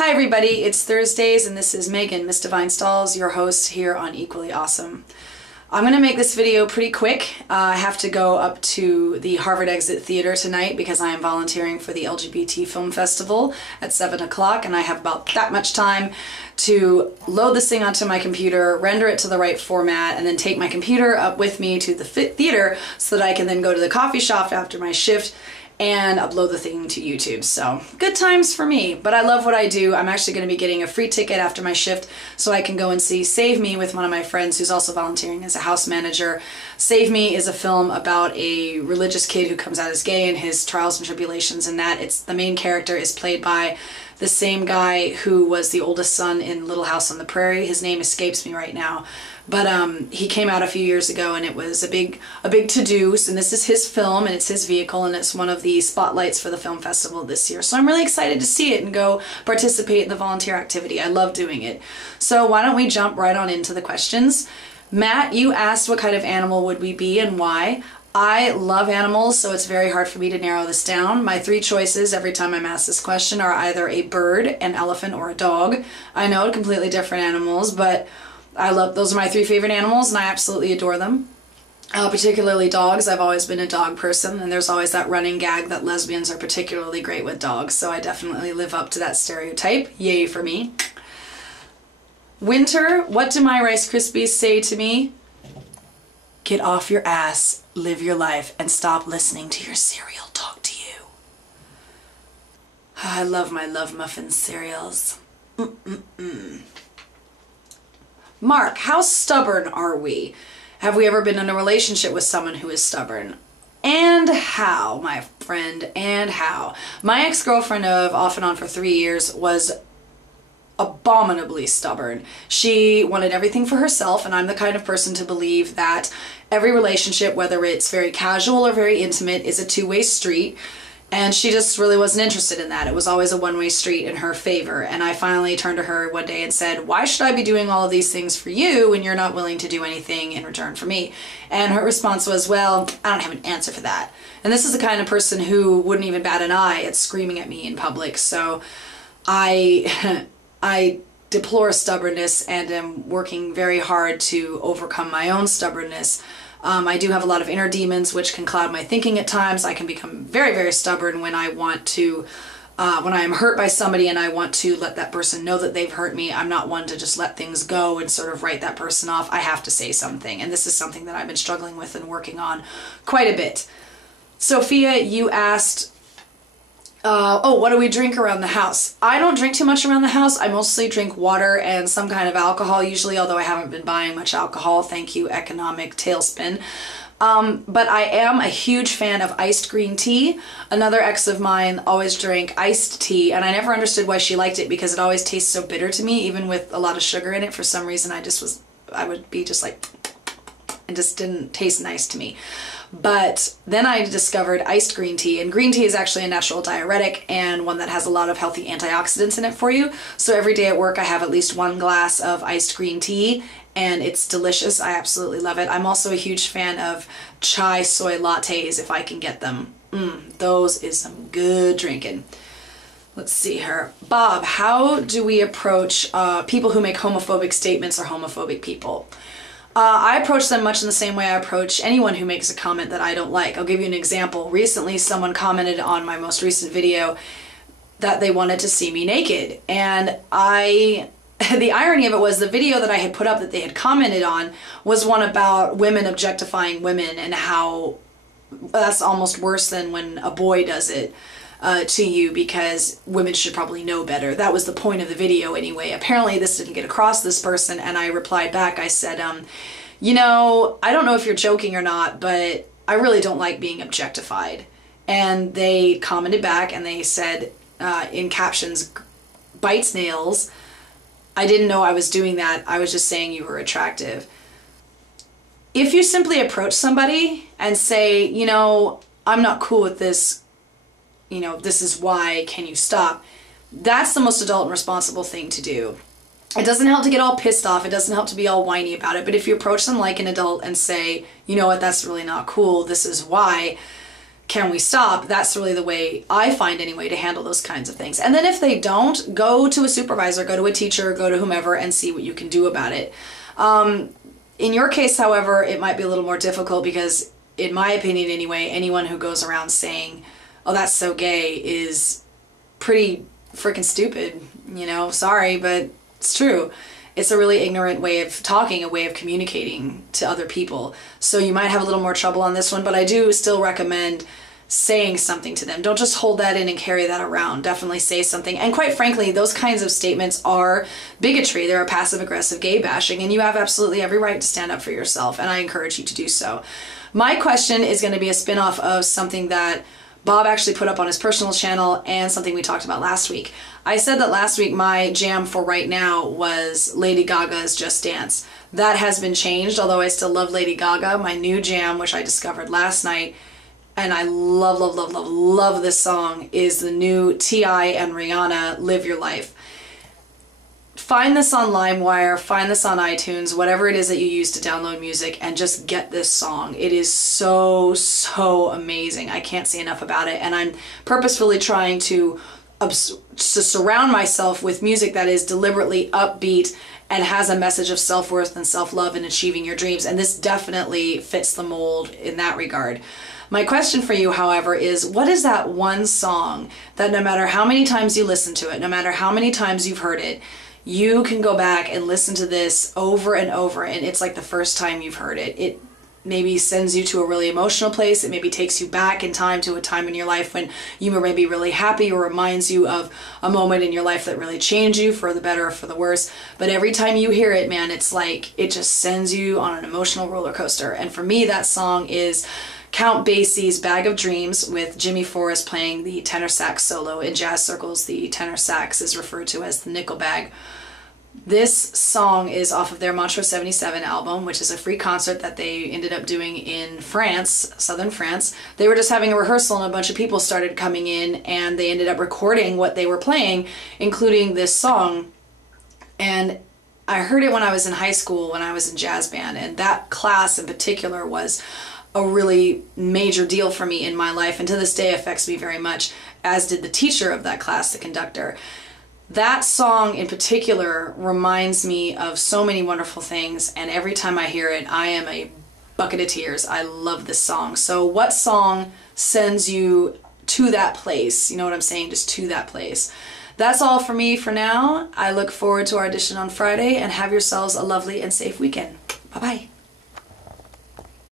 Hi everybody, it's Thursdays and this is Megan, Miss Divine Stalls, your host here on Equally Awesome. I'm going to make this video pretty quick. I have to go up to the Harvard Exit Theater tonight because I am volunteering for the LGBT Film Festival at 7 o'clock and I have about that much time to load this thing onto my computer, render it to the right format, and then take my computer up with me to the theater so that I can then go to the coffee shop after my shift and upload the thing to YouTube. So good times for me, but I love what I do. I'm actually going to be getting a free ticket after my shift so I can go and see Save Me with one of my friends who's also volunteering as a house manager. Save Me is a film about a religious kid who comes out as gay and his trials and tribulations, and the main character is played by the same guy who was the oldest son in Little House on the Prairie. His name escapes me right now. But he came out a few years ago and it was a big to-do, and this is his film and it's his vehicle and it's one of the spotlights for the film festival this year. So I'm really excited to see it and go participate in the volunteer activity. I love doing it. So why don't we jump right on into the questions. Matt, you asked what kind of animal would we be and why. I love animals, so it's very hard for me to narrow this down. My three choices every time I'm asked this question are either a bird, an elephant, or a dog. I know, completely different animals, but those are my three favorite animals and I absolutely adore them. Particularly dogs. I've always been a dog person and there's always that running gag that lesbians are particularly great with dogs, so I definitely live up to that stereotype. Yay for me. Winter, what do my Rice Krispies say to me? Get off your ass, live your life, and stop listening to your cereal talk to you. I love my Love Muffin cereals. Mark, how stubborn are we? Have we ever been in a relationship with someone who is stubborn? And how, my friend, and how? My ex-girlfriend of off and on for 3 years was abominably stubborn. She wanted everything for herself, and I'm the kind of person to believe that every relationship, whether it's very casual or very intimate, is a two-way street. And she just really wasn't interested in that. It was always a one-way street in her favor. And I finally turned to her one day and said, why should I be doing all of these things for you when you're not willing to do anything in return for me? And her response was, well, I don't have an answer for that. And this is the kind of person who wouldn't even bat an eye at screaming at me in public. So I deplore stubbornness and am working very hard to overcome my own stubbornness. I do have a lot of inner demons which can cloud my thinking at times. I can become very, very stubborn when I want to, when I am hurt by somebody and I want to let that person know that they've hurt me. I'm not one to just let things go and sort of write that person off. I have to say something, and this is something that I've been struggling with and working on quite a bit. Sophia, you asked, what do we drink around the house? I don't drink too much around the house. I mostly drink water and some kind of alcohol usually, although I haven't been buying much alcohol. Thank you, economic tailspin. But I am a huge fan of iced green tea. Another ex of mine always drank iced tea, and I never understood why she liked it because it always tastes so bitter to me, even with a lot of sugar in it. For some reason, I would be just like, it just didn't taste nice to me. But then I discovered iced green tea, and green tea is actually a natural diuretic and one that has a lot of healthy antioxidants in it for you. So every day at work I have at least one glass of iced green tea and it's delicious. I absolutely love it. I'm also a huge fan of chai soy lattes if I can get them. Those is some good drinking. Let's see here. Bob, how do we approach people who make homophobic statements or homophobic people? I approach them much in the same way I approach anyone who makes a comment that I don't like. I'll give you an example. Recently, someone commented on my most recent video that they wanted to see me naked. And the irony of it was the video that I had put up that they had commented on was one about women objectifying women and how that's almost worse than when a boy does it to you because women should probably know better. That was the point of the video anyway. Apparently this didn't get across to this person, and I replied back. I said, you know, I don't know if you're joking or not, but I really don't like being objectified. And they commented back and they said in captions, bites nails. I didn't know I was doing that. I was just saying you were attractive. If you simply approach somebody and say, you know, I'm not cool with this, you know, this is why, can you stop? That's the most adult and responsible thing to do. It doesn't help to get all pissed off. It doesn't help to be all whiny about it. But if you approach them like an adult and say, you know what, that's really not cool, this is why, can we stop? That's really the way I find anyway to handle those kinds of things. And then if they don't, go to a supervisor, go to a teacher, go to whomever and see what you can do about it. In your case, however, it might be a little more difficult because, in my opinion anyway, anyone who goes around saying, oh, that's so gay is pretty freaking stupid, you know, sorry, but it's true. It's a really ignorant way of talking, a way of communicating to other people. So you might have a little more trouble on this one, but I do still recommend saying something to them. Don't just hold that in and carry that around. Definitely say something. And quite frankly, those kinds of statements are bigotry. They're a passive-aggressive gay bashing, and you have absolutely every right to stand up for yourself, and I encourage you to do so. My question is going to be a spin-off of something that Bob actually put up on his personal channel and something we talked about last week. I said that last week my jam for right now was Lady Gaga's Just Dance. That has been changed, although I still love Lady Gaga. My new jam, which I discovered last night, and I love, love, love, love, love this song, is the new T.I. and Rihanna, Live Your Life. Find this on LimeWire, find this on iTunes, whatever it is that you use to download music, and just get this song. It is so, so amazing. I can't say enough about it, and I'm purposefully trying to surround myself with music that is deliberately upbeat and has a message of self-worth and self-love and achieving your dreams, and this definitely fits the mold in that regard. My question for you, however, is what is that one song that no matter how many times you listen to it, no matter how many times you've heard it, you can go back and listen to this over and over and it's like the first time you've heard it. It maybe sends you to a really emotional place. It maybe takes you back in time to a time in your life when you were maybe really happy, or reminds you of a moment in your life that really changed you for the better or for the worse. But every time you hear it, man, it's like it just sends you on an emotional roller coaster. And for me, that song is Count Basie's Bag of Dreams, with Jimmy Forrest playing the tenor sax solo. In jazz circles, the tenor sax is referred to as the nickel bag. This song is off of their Montreux 77 album, which is a free concert that they ended up doing in France, southern France. They were just having a rehearsal and a bunch of people started coming in and they ended up recording what they were playing, including this song. And I heard it when I was in high school, when I was in jazz band, and that class in particular was a really major deal for me in my life, and to this day affects me very much, as did the teacher of that class, the conductor. That song in particular reminds me of so many wonderful things, and every time I hear it, I am a bucket of tears. I love this song. So what song sends you to that place? You know what I'm saying? Just to that place. That's all for me for now. I look forward to our audition on Friday, and have yourselves a lovely and safe weekend. Bye-bye.